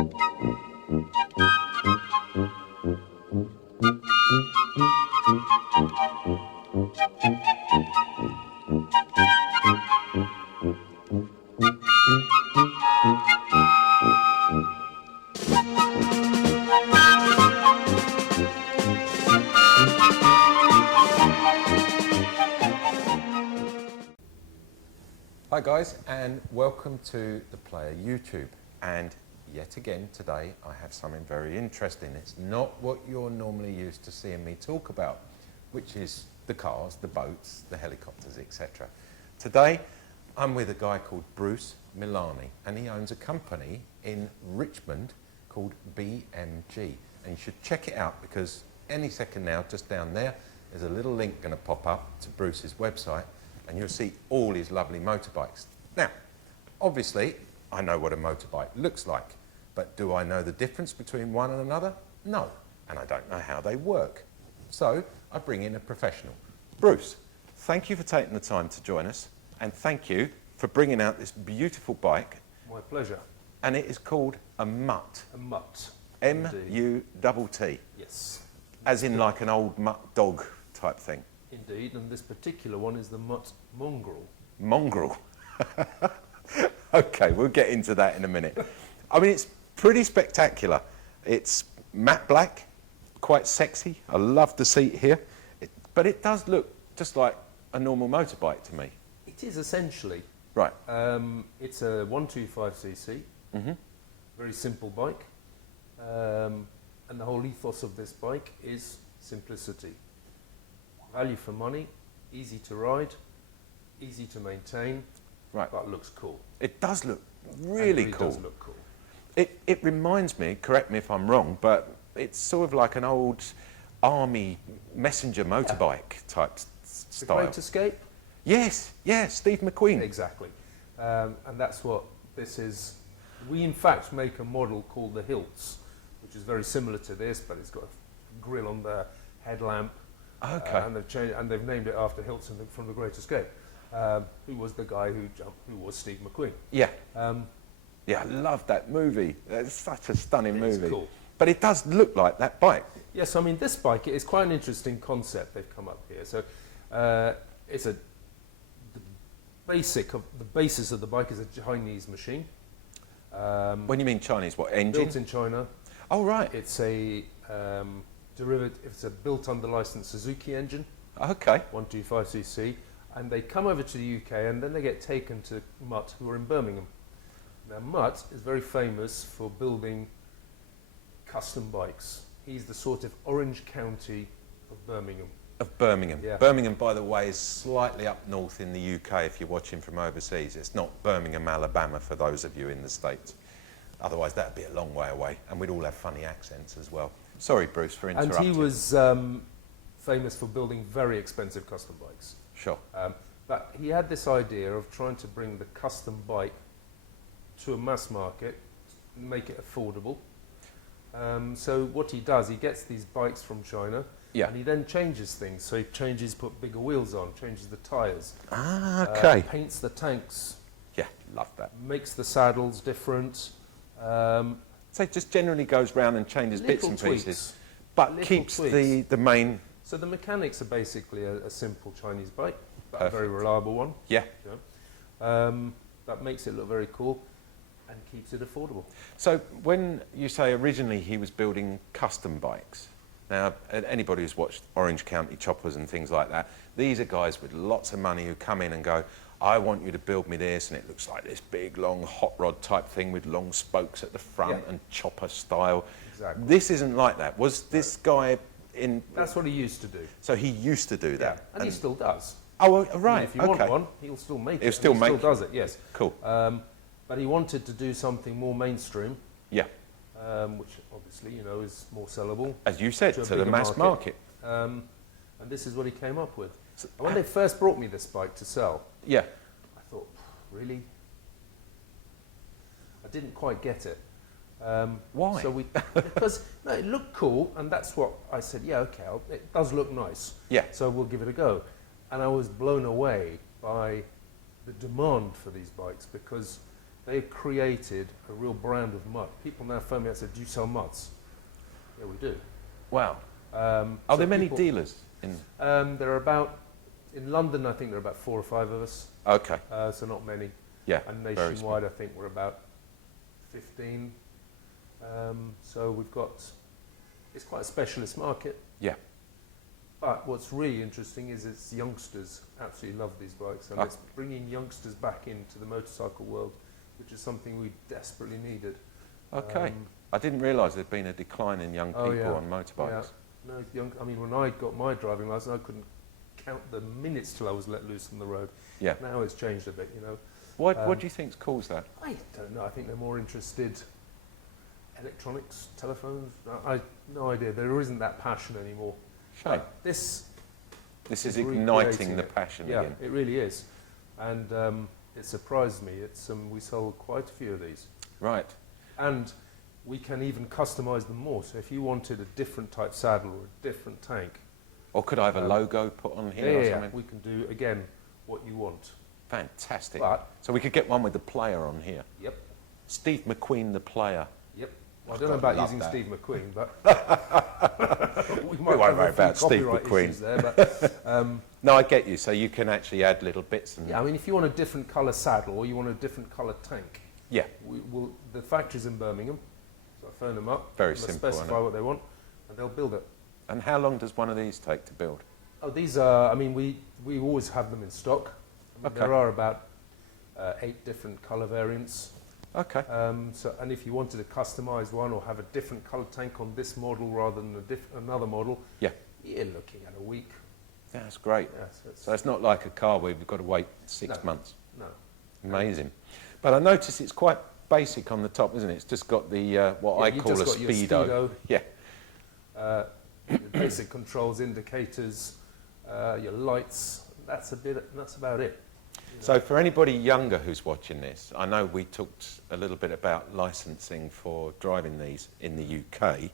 Hi guys, and welcome to the Player YouTube. And yet again today I have something very interesting. It's not what you're normally used to seeing me talk about, which is the cars, the boats, the helicopters, etc. Today I'm with a guy called Bruce Milani, and he owns a company in Richmond called BMG. And you should check it out, because any second now, just down there, there's a little link going to pop up to Bruce's website, and you'll see all his lovely motorbikes. Now, obviously, I know what a motorbike looks like, but do I know the difference between one and another? No, and I don't know how they work. So, I bring in a professional. Bruce, thank you for taking the time to join us, and thank you for bringing out this beautiful bike. My pleasure. And it is called a Mutt. A Mutt. M-U-T-T. Yes. As in like an old mutt dog type thing. Indeed, and this particular one is the Mutt Mongrel. Mongrel. Okay, we'll get into that in a minute. I mean, it's pretty spectacular. It's matte black, quite sexy. I love the seat here. But it does look just like a normal motorbike to me. It is essentially. Right. It's a 125cc, very simple bike. And the whole ethos of this bike is simplicity. Value for money, easy to ride, easy to maintain, right, but looks cool. It does look really cool. It does look cool. It reminds me, correct me if I'm wrong, but it's sort of like an old army messenger motorbike type style. The Great Escape? Yes, yes, Steve McQueen. Exactly. And that's what this is. We in fact make a model called the Hilts, which is very similar to this, but it's got a grill on the headlamp. Okay. And they've named it after Hilts from The Great Escape, who was the guy who was Steve McQueen. Yeah. Yeah, I love that movie. It's such a stunning movie. Cool. But it does look like that bike. Yes, I mean, this bike is quite an interesting concept they've come up here. So it's the basis of the bike is a Chinese machine. When you mean Chinese, what, engine? Built in China. Oh, right. It's a derivative, it's a built under license Suzuki engine. Okay. 125cc. And they come over to the UK, and then they get taken to Mutt, who are in Birmingham. Now, Mutt is very famous for building custom bikes. He's the sort of Orange County of Birmingham. Of Birmingham. Yeah. Birmingham, by the way, is slightly up north in the UK if you're watching from overseas. It's not Birmingham, Alabama, for those of you in the States. Otherwise, that'd be a long way away, and we'd all have funny accents as well. Sorry, Bruce, for interrupting. And he was famous for building very expensive custom bikes. Sure. But he had this idea of trying to bring the custom bike to a mass market, make it affordable. So what he does, he gets these bikes from China, yeah, and he then changes things. So he put bigger wheels on, changes the tyres. Ah, okay. Paints the tanks. Yeah, love that. Makes the saddles different. So it just generally goes round and changes bits and tweaks, pieces, but keeps the main... So the mechanics are basically a simple Chinese bike, but Perfect. a very reliable one. Yeah. That makes it look very cool and keeps it affordable. So when you say originally he was building custom bikes, now anybody who's watched Orange County Choppers and things like that, these are guys with lots of money who come in and go, I want you to build me this, and it looks like this big, long hot rod type thing with long spokes at the front and chopper style. Exactly. This isn't like that. Was this guy in... That's what he used to do. So he used to do that? Yeah. And he still does. Oh, well, right, I mean, if you want one, he'll still make it. He'll still make it. He still does it, yes. Cool. But he wanted to do something more mainstream. Yeah. Which obviously, you know, is more sellable. As you said, to the mass market. And this is what he came up with. So when they first brought me this bike to sell, yeah, I thought, really? I didn't quite get it. Why? So because no, it looked cool, and that's what I said. Yeah, okay, it does look nice. Yeah. So we'll give it a go. And I was blown away by the demand for these bikes, because they've created a real brand of mutt. People now phone me and say, do you sell mutts? Yeah, we do. Wow. Are So there many people- dealers in? There are about, in London, I think there are about 4 or 5 of us, Okay. so not many. Yeah. And very nationwide, I think we're about 15. So we've got, it's quite a specialist market. Yeah. But what's really interesting is it's youngsters absolutely love these bikes, and Ah. it's bringing youngsters back into the motorcycle world, which is something we desperately needed. Okay. I didn't realise there'd been a decline in young people Oh, yeah. on motorbikes. Yeah. No, I mean, when I got my driving license, I couldn't count the minutes till I was let loose on the road. Yeah. Now it's changed a bit, you know. What do you think's caused that? I don't know. I think they're more interested electronics, telephones. I no idea. There isn't that passion anymore. Shame. But this This is recreating igniting the it. passion Yeah, again. it really is, and it surprised me. It's we sold quite a few of these, Right. and we can even customise them more. So if you wanted a different type saddle or a different tank, Or could I have a logo put on here or yeah, something? we can do again what you want. Fantastic. But So we could get one with the player on here. yep, Steve McQueen, the player. yep. Well, I Oh, don't know God, about love using that. Steve McQueen, but we won't have worry a few about Steve copyright McQueen. issues there, but, No, I get you. So you can actually add little bits and yeah, I mean, if you want a different colour saddle or you want a different colour tank, yeah. the factory's in Birmingham, so I phone them up, Very and I simple, specify isn't it? what they want, and they'll build it. And how long does one of these take to build? Oh, these are, I mean, we always have them in stock. I mean, Okay. There are about 8 different colour variants. Okay. So, and if you wanted to customise one or have a different colour tank on this model rather than another model, Yeah. you're looking at a week. That's great. Yeah, so it's, So it's not like a car where we've got to wait 6 No. months. no. Amazing. But I notice it's quite basic on the top, isn't it? It's just got the what Yeah, I you've call a just got your speedo. speedo. Yeah. Your basic controls, indicators, your lights. That's about it. You know. So for anybody younger who's watching this, I know we talked a little bit about licensing for driving these in the UK.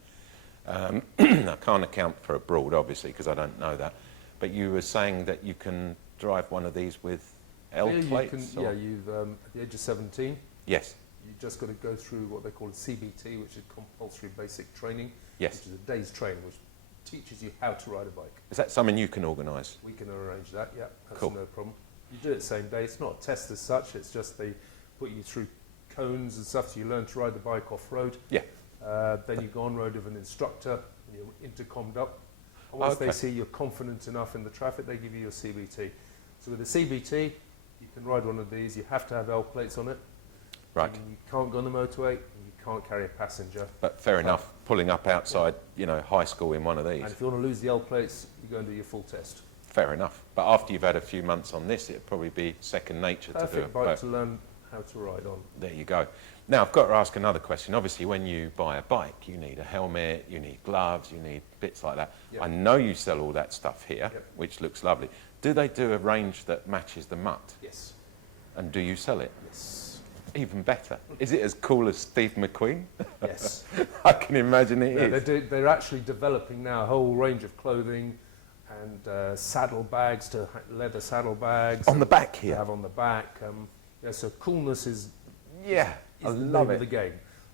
I can't account for abroad, obviously, because I don't know that. But you were saying that you can drive one of these with L Yeah, plates? you or- can, you've at the age of 17, Yes. you've just got to go through what they call CBT, which is compulsory basic training, Yes. which is a day's training, which teaches you how to ride a bike. Is that something you can organise? We can arrange that, yeah, that's Cool. no problem. You do it same day. It's not a test as such, it's just they put you through cones and stuff so you learn to ride the bike off-road. Yeah. Then you go on-road with an instructor, and you're intercommed up. And once Okay. they see you're confident enough in the traffic, they give you your CBT. So with the CBT, you can ride one of these. You have to have L plates on it. Right. You can't go on the motorway, and you can't carry a passenger. But fair enough, pulling up outside, high school in one of these. And if you want to lose the L plates, you go and do your full test. Fair enough. But after you've had a few months on this, it'd probably be second nature to do Perfect it. bike But to learn how to ride on. there you go. Now, I've got to ask another question. Obviously, when you buy a bike, you need a helmet, you need gloves, you need bits like that. Yep. I know you sell all that stuff here, Yep. which looks lovely. Do they do a range that matches the Mutt? Yes. And do you sell it? Yes. Even better. Is it as cool as Steve McQueen? Yes. I can imagine it Yeah, is. they're actually developing now a whole range of clothing and saddle bags, leather saddle bags. On the back to here? have on the back. Yeah, so coolness is Yeah, I the love name of the it.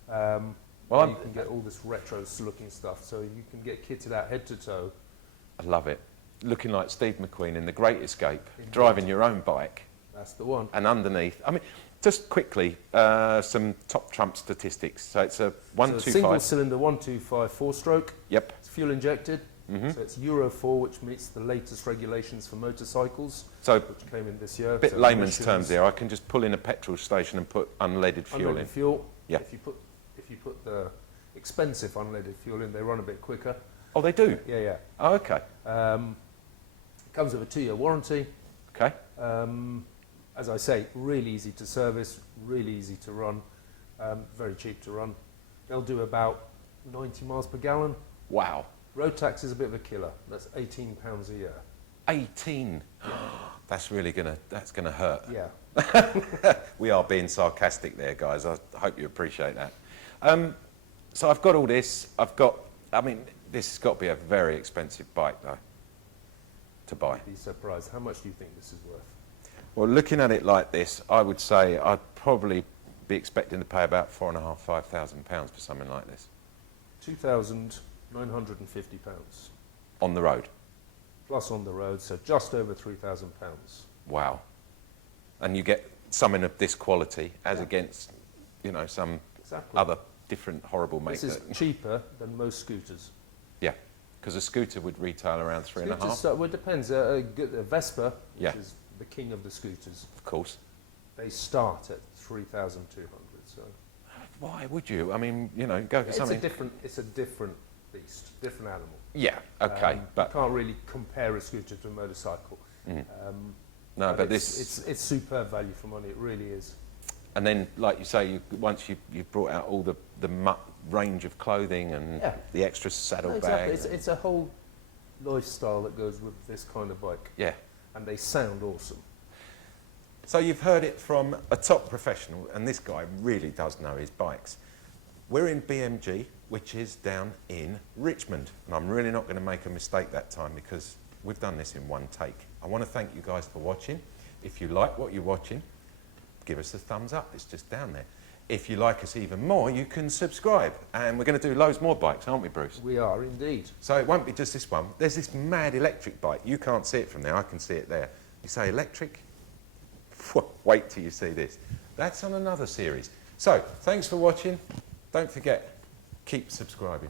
game. Well, you can get all this retro-looking stuff, so you can get kitted out head to toe. I love it. Looking like Steve McQueen in The Great Escape, Indeed. driving your own bike. That's the one. And underneath, I mean, just quickly, some top trump statistics. So it's a So a 125. single-cylinder 125 four-stroke. Yep. It's fuel injected. Mhm. So it's Euro 4, which meets the latest regulations for motorcycles, So which came in this year. a bit So layman's emissions, terms here. I can just pull in a petrol station and put unleaded fuel unleaded in. fuel. Yeah. If you put the expensive unleaded fuel in, they run a bit quicker. Oh, they do? Yeah, yeah. Oh, okay. Comes with a 2-year warranty. Okay. As I say, really easy to service, really easy to run, very cheap to run. They'll do about 90 miles per gallon. Wow. Road tax is a bit of a killer. That's £18 a year. 18. That's gonna hurt. Yeah. We are being sarcastic there, guys. I hope you appreciate that. So I've got all this. This has got to be a very expensive bike, though, to buy. Be surprised. How much do you think this is worth? Well, looking at it like this, I would say I'd probably be expecting to pay about £4,500, £5,000 for something like this £2,950 on the road. plus on the road, so just over £3,000. Wow. And you get something of this quality as against, you know, some Exactly. other different horrible make. This is cheaper than most scooters. Yeah, because a scooter would retail around three and a half. Well, it depends. A Vespa, which Yeah. is the king of the scooters, Of course. they start at 3,200. So Why would you? I mean, you know, go for it's something. It's a different beast, different animal. Yeah, okay, You but can't really compare a scooter to a motorcycle. no, but this. it's superb value for money. It really is. And then, like you say, once you brought out all the Mutt range of clothing and Yeah. the extra saddle No, exactly. bag. It's a whole lifestyle that goes with this kind of bike, Yeah. and they sound awesome. So you've heard it from a top professional, and this guy really does know his bikes. We're in BMG, which is down in Richmond, and I'm really not going to make a mistake that time because we've done this in one take. I want to thank you guys for watching. If you like what you're watching, give us a thumbs up. It's just down there. If you like us even more, you can subscribe, and we're going to do loads more bikes, aren't we, Bruce? We are indeed. So it won't be just this one. There's this mad electric bike. You can't see it from there. I can see it there. You say electric? Wait till you see this. That's on another series. So, thanks for watching. Don't forget, keep subscribing.